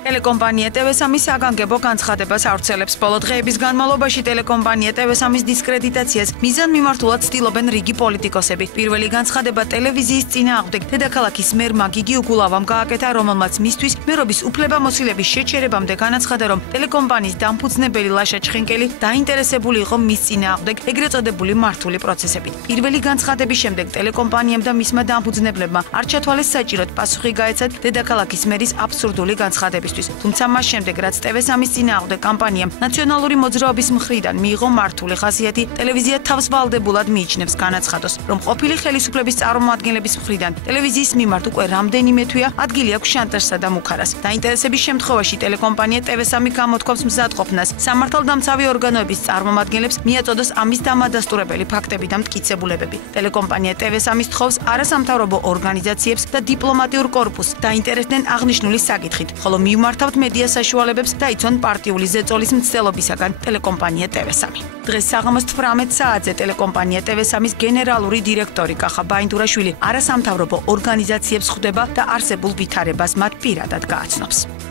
Ტელეკომპანია TV3 საგანგებო განცხადებას ავრცელებს. ბოლო დღეების განმავლობაში ტელეკომპანია TV3-ის დისკრედიტაციას მიზანმიმართულად ცდილობენ რიგი პოლიტიკოსები. Პირველი განცხადება ტელევიზიის წინააღმდეგ დედაქალაქის მერმა გიგი უგულავამ გააკეთა, რომელმაც მისთვის მერობის უფლებამოსილების შეჩერებამდე განაცხადა, რომ ტელეკომპანიის დამფუძნებელი ლაშა ჩხენკელი დაინტერესებული იყო მის წინააღმდეგ ეგრეთ წოდებული მართული პროცესებით. Პირველი განცხადების შემდეგ ტელეკომპანიამ და მისმა დამფუძნებლებმა არ ჩათვალეს საჭიროდ პასუხი გაეცათ დედაქალაქის მერის აბსურდული განცხადებისთვის. Თუმცა მას შემდეგ, რაც TV3-ის წინააღმდეგ კამპანიამ ნაციონალური მოძრაობის მხრიდან მიიღო მართული ხასიათი, ტელევიზია თავს ვალდებულად მიიჩნევს განაცხადოს, რომ ყოფილი ხელისუფლების წარმომადგენლების მხრიდან ტელევიზიის მიმართ უკვე რამდენიმე თვეა ადგილი აქვს შანტაჟსა და მუქარას. დაინტერესების შემთხვევაში ტელეკომპანია TV3 გამოთქვამს მზადყოფნას სამართალდამცავი ორგანოების წარმომადგენლებს მიაწოდოს ამის დამადასტურებელი ფაქტები და მტკიცებულებები. ტელეკომპანია TV3 თხოვს არასამთავრობო ორგანიზაციებს და დიპლომატიურ კორპუსს დაინტერესდნენ აღნიშნული საკითხით, ხოლო მიმართავთ მედია საშუალებებს და იცონ პარტიული ზეწოლის მცდელობისაგან ტელეკომპანია TV3. დღეს საღამოს 18 საათზე ტელეკომპანია TV3-ის გენერალური დირექტორი კახა ბაინდურაშვილი არასამთავრობო ორგანიზაციებს ხვდება და არსებულ ვითარებას მათ პირადად გააცნობს.